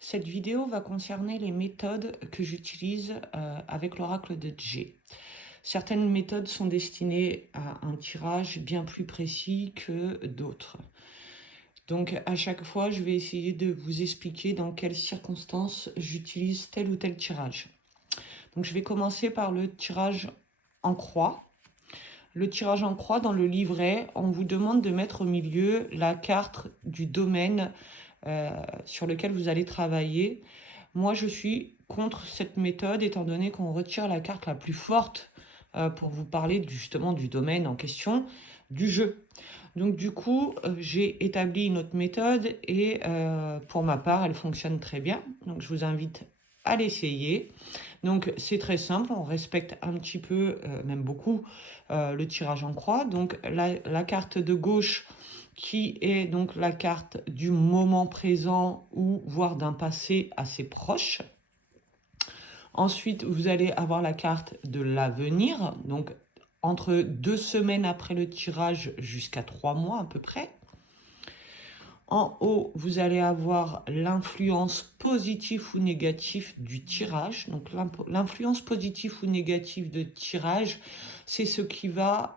Cette vidéo va concerner les méthodes que j'utilise avec l'oracle de Dje. Certaines méthodes sont destinées à un tirage bien plus précis que d'autres. Donc à chaque fois, je vais essayer de vous expliquer dans quelles circonstances j'utilise tel ou tel tirage. Donc je vais commencer par le tirage en croix. Le tirage en croix, dans le livret, on vous demande de mettre au milieu la carte du domaine sur lequel vous allez travailler. Moi, je suis contre cette méthode étant donné qu'on retire la carte la plus forte pour vous parler justement du domaine en question du jeu. Donc du coup, j'ai établi une autre méthode et pour ma part, elle fonctionne très bien. Donc je vous invite à l'essayer. Donc c'est très simple, on respecte un petit peu, même beaucoup, le tirage en croix. Donc la carte de gauche qui est donc la carte du moment présent ou voire d'un passé assez proche. Ensuite, vous allez avoir la carte de l'avenir, donc entre 2 semaines après le tirage jusqu'à 3 mois à peu près. En haut, vous allez avoir l'influence positive ou négative du tirage. Donc l'influence positive ou négative de tirage, c'est ce qui va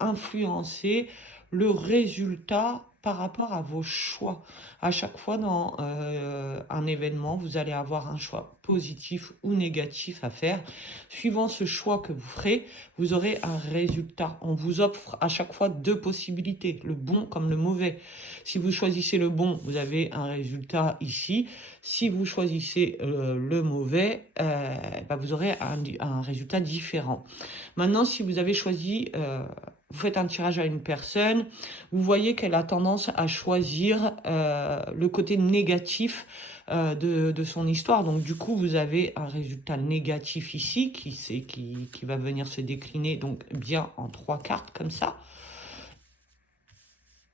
influencer le résultat par rapport à vos choix. À chaque fois dans un événement, vous allez avoir un choix positif ou négatif à faire. Suivant ce choix que vous ferez, vous aurez un résultat. On vous offre à chaque fois 2 possibilités, le bon comme le mauvais. Si vous choisissez le bon, vous avez un résultat ici. Si vous choisissez le mauvais, vous aurez un résultat différent. Maintenant, si vous avez choisi, vous faites un tirage à une personne, vous voyez qu'elle a tendance à choisir le côté négatif de son histoire. Donc du coup, vous avez un résultat négatif ici qui va venir se décliner donc bien en 3 cartes comme ça.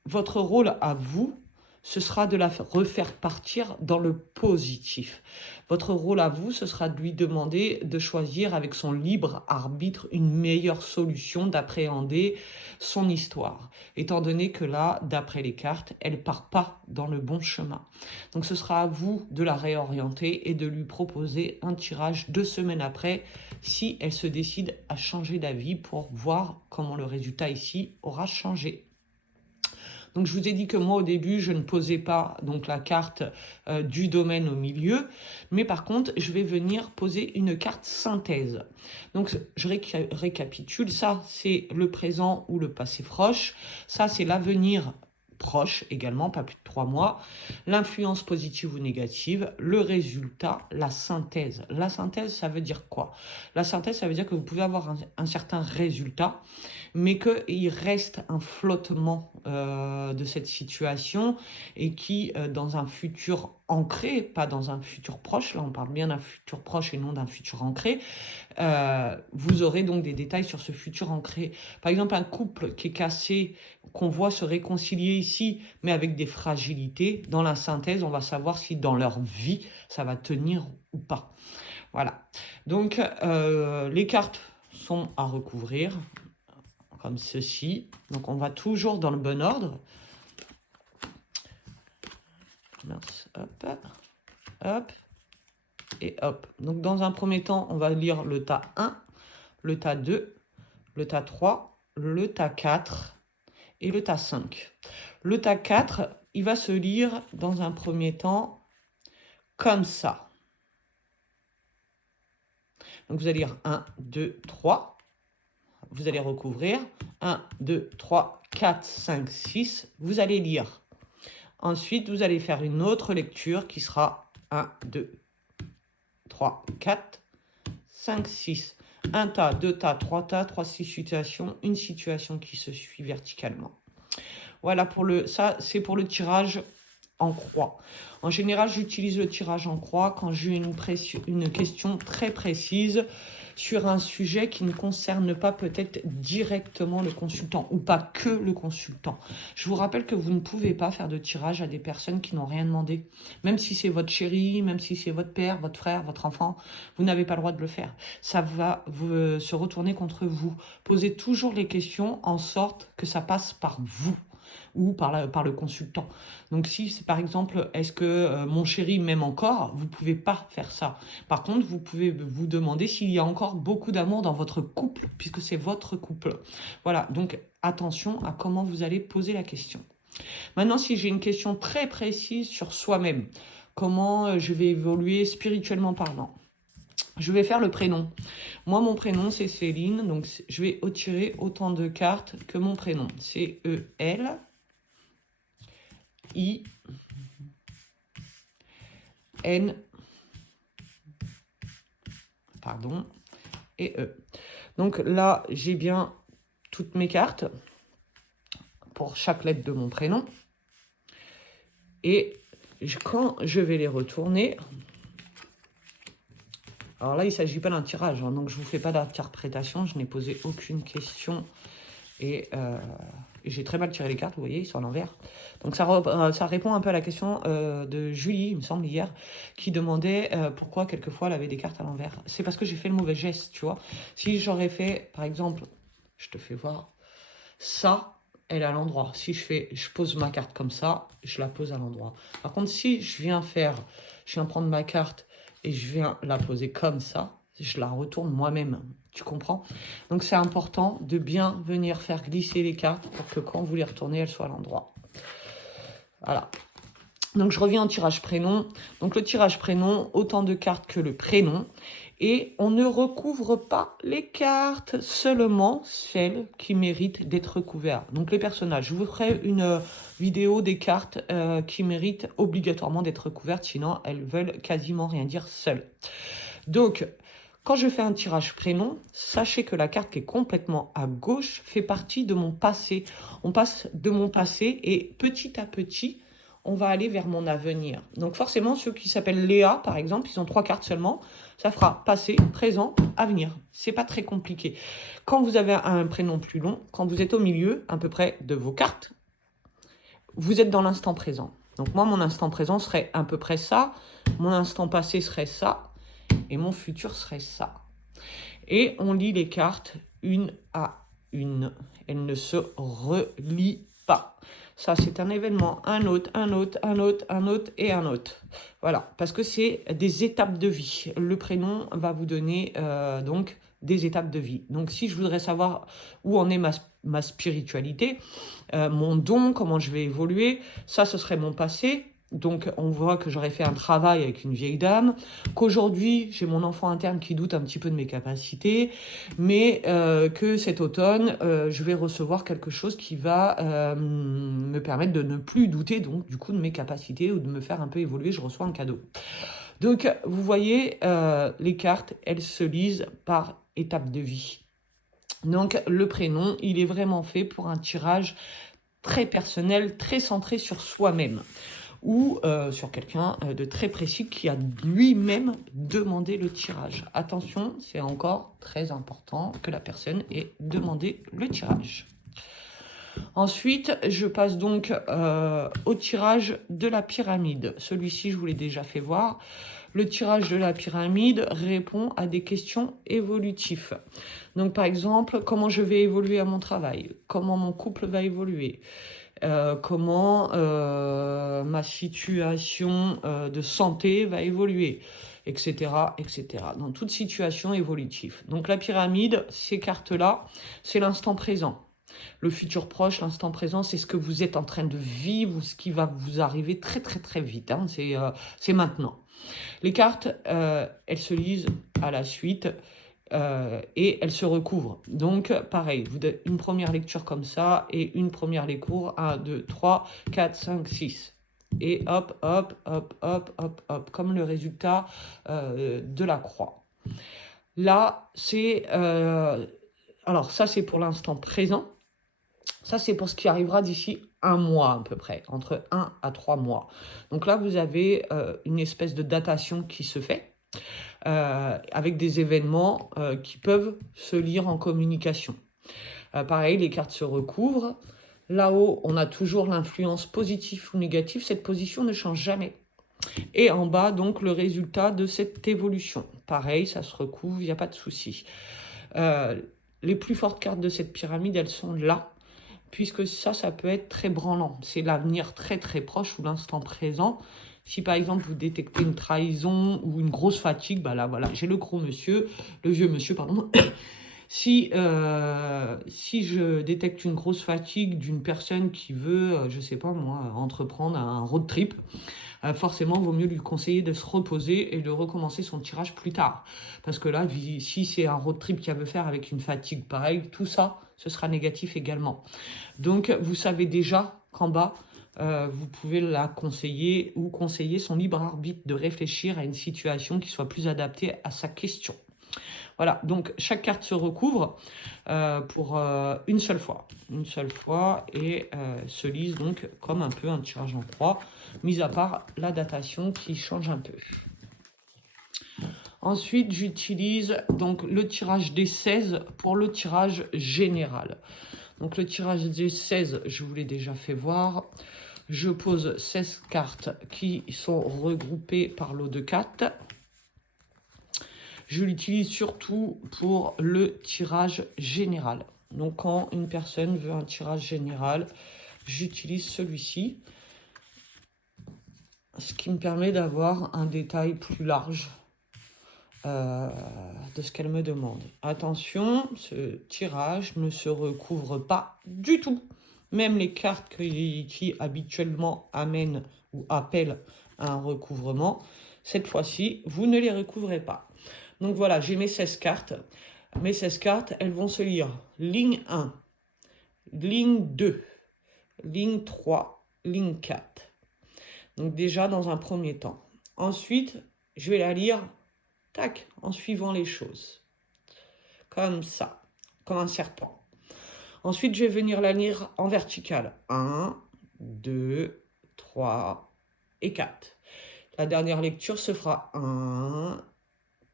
Votre rôle à vous, ce sera de la refaire partir dans le positif. Votre rôle à vous, ce sera de lui demander de choisir avec son libre arbitre une meilleure solution d'appréhender son histoire. Étant donné que là, d'après les cartes, elle ne part pas dans le bon chemin. Donc ce sera à vous de la réorienter et de lui proposer un tirage 2 semaines après si elle se décide à changer d'avis pour voir comment le résultat ici aura changé. Donc je vous ai dit que moi au début je ne posais pas donc la carte du domaine au milieu, mais par contre je vais venir poser une carte synthèse. Donc je récapitule, ça c'est le présent ou le passé proche, ça c'est l'avenir proche également, pas plus de 3 mois, l'influence positive ou négative, le résultat, la synthèse. La synthèse, ça veut dire quoi? La synthèse, ça veut dire que vous pouvez avoir un certain résultat, mais qu'il reste un flottement de cette situation et qui, dans un futur ancré, pas dans un futur proche, là on parle bien d'un futur proche et non d'un futur ancré, vous aurez donc des détails sur ce futur ancré. Par exemple, un couple qui est cassé, qu'on voit se réconcilier ici, mais avec des fragilités, dans la synthèse, on va savoir si dans leur vie, ça va tenir ou pas. Voilà. Donc, les cartes sont à recouvrir, comme ceci. Donc, on va toujours dans le bon ordre. Mince, hop, hop, et hop. Donc, dans un premier temps, on va lire le tas 1, le tas 2, le tas 3, le tas 4 et le tas 5. Le tas 4, il va se lire dans un premier temps comme ça. Donc, vous allez lire 1, 2, 3. Vous allez recouvrir 1, 2, 3, 4, 5, 6. Vous allez lire. Ensuite, vous allez faire une autre lecture qui sera 1, 2, 3, 4, 5, 6. Un tas, 2 tas, 3 tas, 3 situations, une situation qui se suit verticalement. Voilà, ça c'est pour le tirage en croix. En général, j'utilise le tirage en croix quand j'ai une question très précise sur un sujet qui ne concerne pas peut-être directement le consultant ou pas que le consultant. Je vous rappelle que vous ne pouvez pas faire de tirage à des personnes qui n'ont rien demandé. Même si c'est votre chéri, même si c'est votre père, votre frère, votre enfant, vous n'avez pas le droit de le faire. Ça va se retourner contre vous. Posez toujours les questions en sorte que ça passe par vous. ou par le consultant. Donc si c'est par exemple, est-ce que mon chéri m'aime encore, vous pouvez pas faire ça. Par contre, vous pouvez vous demander s'il y a encore beaucoup d'amour dans votre couple, puisque c'est votre couple. Voilà, donc attention à comment vous allez poser la question. Maintenant, si j'ai une question très précise sur soi-même, comment je vais évoluer spirituellement parlant, je vais faire le prénom. Moi, mon prénom, c'est Céline, donc je vais tirer autant de cartes que mon prénom. C-E-L-I, N, pardon, et E. Donc là, j'ai bien toutes mes cartes pour chaque lettre de mon prénom. Et quand je vais les retourner, alors là, il ne s'agit pas d'un tirage, hein, donc je ne vous fais pas d'interprétation, je n'ai posé aucune question et j'ai très mal tiré les cartes, vous voyez, ils sont à l'envers. Donc ça répond un peu à la question de Julie, il me semble, hier, qui demandait pourquoi quelquefois elle avait des cartes à l'envers. C'est parce que j'ai fait le mauvais geste, tu vois. Si j'aurais fait, par exemple, je te fais voir, ça, elle est à l'endroit. Si je pose ma carte comme ça, je la pose à l'endroit. Par contre, si je viens prendre ma carte et je viens la poser comme ça, je la retourne moi-même. Tu comprends? Donc, c'est important de bien venir faire glisser les cartes pour que quand vous les retournez, elles soient à l'endroit. Voilà. Donc, je reviens au tirage prénom. Donc, le tirage prénom, autant de cartes que le prénom. Et on ne recouvre pas les cartes, seulement celles qui méritent d'être recouvertes. Donc, les personnages. Je vous ferai une vidéo des cartes qui méritent obligatoirement d'être recouvertes, sinon elles veulent quasiment rien dire seules. Donc, quand je fais un tirage prénom, sachez que la carte qui est complètement à gauche fait partie de mon passé. On passe de mon passé et petit à petit, on va aller vers mon avenir. Donc forcément, ceux qui s'appellent Léa, par exemple, ils ont 3 cartes seulement. Ça fera passé, présent, avenir. C'est pas très compliqué. Quand vous avez un prénom plus long, quand vous êtes au milieu, à peu près, de vos cartes, vous êtes dans l'instant présent. Donc moi, mon instant présent serait à peu près ça. Mon instant passé serait ça. Et mon futur serait ça. Et on lit les cartes une à une. Elles ne se relient pas. Ça, c'est un événement, un autre, un autre, un autre, un autre et un autre. Voilà, parce que c'est des étapes de vie. Le prénom va vous donner donc des étapes de vie. Donc, si je voudrais savoir où en est ma spiritualité, mon don, comment je vais évoluer, ça, ce serait mon passé. Donc, on voit que j'aurais fait un travail avec une vieille dame, qu'aujourd'hui, j'ai mon enfant interne qui doute un petit peu de mes capacités, mais que cet automne, je vais recevoir quelque chose qui va me permettre de ne plus douter, donc, du coup, de mes capacités ou de me faire un peu évoluer, je reçois un cadeau. Donc, vous voyez, les cartes, elles se lisent par étape de vie. Donc, le prénom, il est vraiment fait pour un tirage très personnel, très centré sur soi-même ou sur quelqu'un de très précis qui a lui-même demandé le tirage. Attention, c'est encore très important que la personne ait demandé le tirage. Ensuite, je passe donc au tirage de la pyramide. Celui-ci, je vous l'ai déjà fait voir. Le tirage de la pyramide répond à des questions évolutives. Donc, par exemple, comment je vais évoluer à mon travail? Comment mon couple va évoluer? Comment ma situation de santé va évoluer, etc., etc. Dans toute situation évolutive. Donc la pyramide, ces cartes-là, c'est l'instant présent. Le futur proche, l'instant présent, c'est ce que vous êtes en train de vivre ou ce qui va vous arriver très très très vite. Hein. C'est maintenant. Les cartes, elles se lisent à la suite. Et elles se recouvrent. Donc, pareil, vous avez une première lecture comme ça et une première lecture, 1, 2, 3, 4, 5, 6. Et hop, hop, hop, hop, hop, hop, comme le résultat de la croix. Là, c'est... alors, ça, c'est pour l'instant présent. Ça, c'est pour ce qui arrivera d'ici un mois à peu près, entre 1 à 3 mois. Donc là, vous avez une espèce de datation qui se fait. Avec des événements qui peuvent se lire en communication. Pareil, les cartes se recouvrent. Là-haut, on a toujours l'influence positive ou négative. Cette position ne change jamais. Et en bas, donc, le résultat de cette évolution. Pareil, ça se recouvre, il n'y a pas de souci. Les plus fortes cartes de cette pyramide, elles sont là. puisque ça peut être très branlant. C'est l'avenir très très proche ou l'instant présent. Si par exemple vous détectez une trahison ou une grosse fatigue, bah là voilà, j'ai le vieux monsieur, pardon. Si je détecte une grosse fatigue d'une personne qui veut, je sais pas moi, entreprendre un road trip, forcément, il vaut mieux lui conseiller de se reposer et de recommencer son tirage plus tard. Parce que là, si c'est un road trip qu'il veut faire avec une fatigue pareille, tout ça, ce sera négatif également. Donc, vous savez déjà qu'en bas, vous pouvez la conseiller ou conseiller son libre arbitre de réfléchir à une situation qui soit plus adaptée à sa question. Voilà, donc chaque carte se recouvre pour une seule fois et se lise donc comme un peu un tirage en croix, mis à part la datation qui change un peu. Ensuite, j'utilise donc le tirage des 16 pour le tirage général. Donc le tirage des 16, je vous l'ai déjà fait voir. Je pose 16 cartes qui sont regroupées par lot de 4. Je l'utilise surtout pour le tirage général. Donc quand une personne veut un tirage général, j'utilise celui-ci. Ce qui me permet d'avoir un détail plus large de ce qu'elle me demande. Attention, ce tirage ne se recouvre pas du tout. Même les cartes qui habituellement amènent ou appellent à un recouvrement, cette fois-ci, vous ne les recouvrez pas. Donc voilà, j'ai mes 16 cartes. Mes 16 cartes, elles vont se lire ligne 1, ligne 2, ligne 3, ligne 4. Donc déjà dans un premier temps. Ensuite, je vais la lire, tac, en suivant les choses. Comme ça, comme un serpent. Ensuite, je vais venir la lire en verticale. 1, 2, 3 et 4. La dernière lecture se fera 1,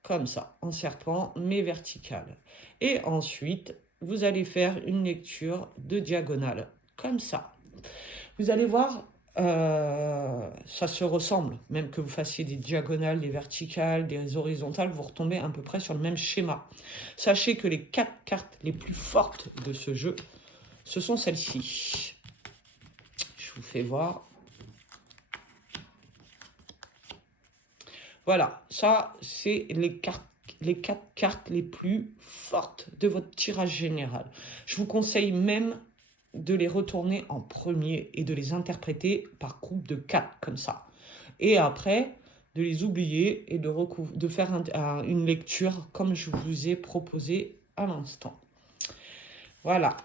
comme ça, en serpent, mais vertical. Et ensuite, vous allez faire une lecture de diagonale, comme ça. Vous allez voir, ça se ressemble, même que vous fassiez des diagonales, des verticales, des horizontales, vous retombez à peu près sur le même schéma. Sachez que les 4 cartes les plus fortes de ce jeu, ce sont celles-ci. Je vous fais voir. Voilà, ça, c'est les 4 cartes les plus fortes de votre tirage général. Je vous conseille même de les retourner en premier et de les interpréter par groupe de 4, comme ça. Et après, de les oublier et de faire une lecture comme je vous ai proposé à l'instant. Voilà.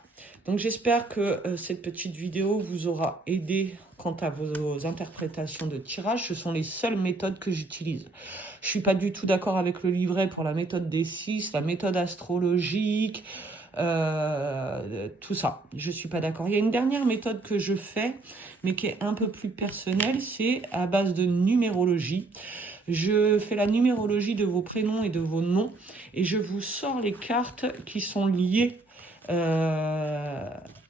Donc j'espère que cette petite vidéo vous aura aidé quant à vos interprétations de tirage. Ce sont les seules méthodes que j'utilise. Je ne suis pas du tout d'accord avec le livret pour la méthode des 6, la méthode astrologique, tout ça. Je ne suis pas d'accord. Il y a une dernière méthode que je fais, mais qui est un peu plus personnelle, c'est à base de numérologie. Je fais la numérologie de vos prénoms et de vos noms, et je vous sors les cartes qui sont liées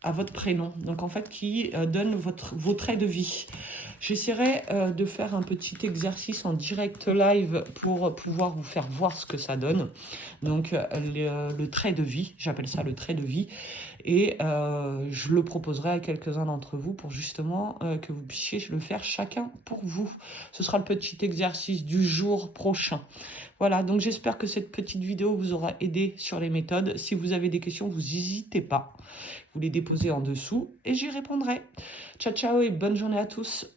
à votre prénom, donc en fait qui donne vos traits de vie. J'essaierai de faire un petit exercice en direct live pour pouvoir vous faire voir ce que ça donne. Donc le trait de vie, j'appelle ça le trait de vie, et je le proposerai à quelques-uns d'entre vous pour justement que vous puissiez le faire chacun pour vous. Ce sera le petit exercice du jour prochain. Voilà, donc j'espère que cette petite vidéo vous aura aidé sur les méthodes. Si vous avez des questions, vous n'hésitez pas. Vous les déposez en dessous et j'y répondrai. Ciao, ciao et bonne journée à tous.